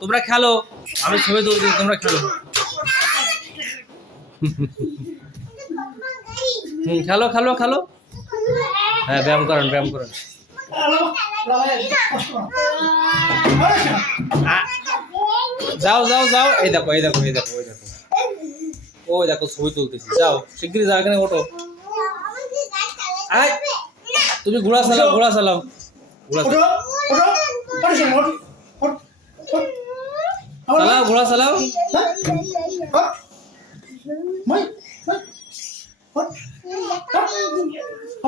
তোমরা খেলো, আমি ছবি তুলছি, তোমরা খেলো। খেলো খেলো খেলো। হ্যাঁ, ব্যায়াম করেন, ব্যায়াম করেন। যাও যাও যাও, এই দেখো এই দেখো এই দেখো ওই দেখো, ওই দেখো ছবি তুলতেছি। যাও শিগগিরই যাও, এখানে ওঠো। তুমি ঘোড়া চালাও, ঘোড়া চালাও, ঘোড়া চালাও, ঘোড়া চালাও।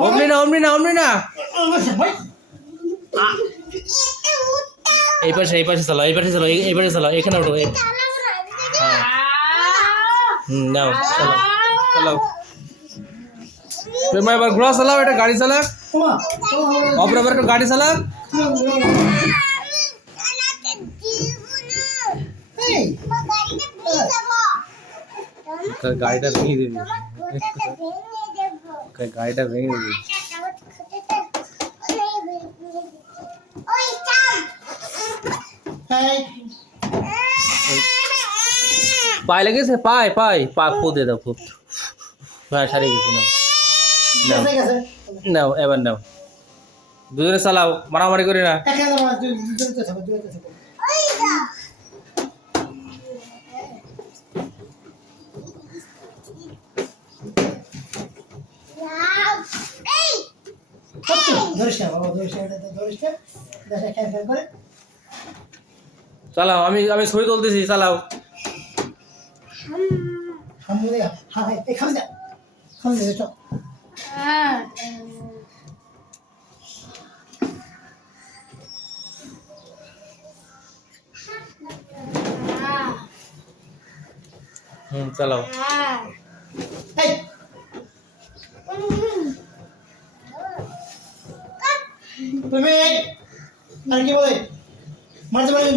অমনি না, অমনি না, অমনি না। এই পাশে, এই পাশে চালাও, এই পাশে চালাও, এই পাশে চালাও, এখানে ওঠো। হ্যাঁ, নাও চালাও, চালাও। তুমি এবার ঘোড়া চালাও, এটা গাড়ি চালাক। অপর একটু গাড়ি চালাক। গাড়িটা ভেঙে দিবি, গাড়িটা ভেঙে দিবি। পায়ে লেগেছে, পায়ে পায়ে পা পুঁতে দাও, খুব। হ্যাঁ, সারিয়ে গেছে। নাও নাও, এবার নাও, দুজনে চালাও, মারামারি করি না। চালাও, আমি আমি ছবি তুলতেছি, চালাও। চালাও। তুমি আর কি বলে মাঝে মাঝে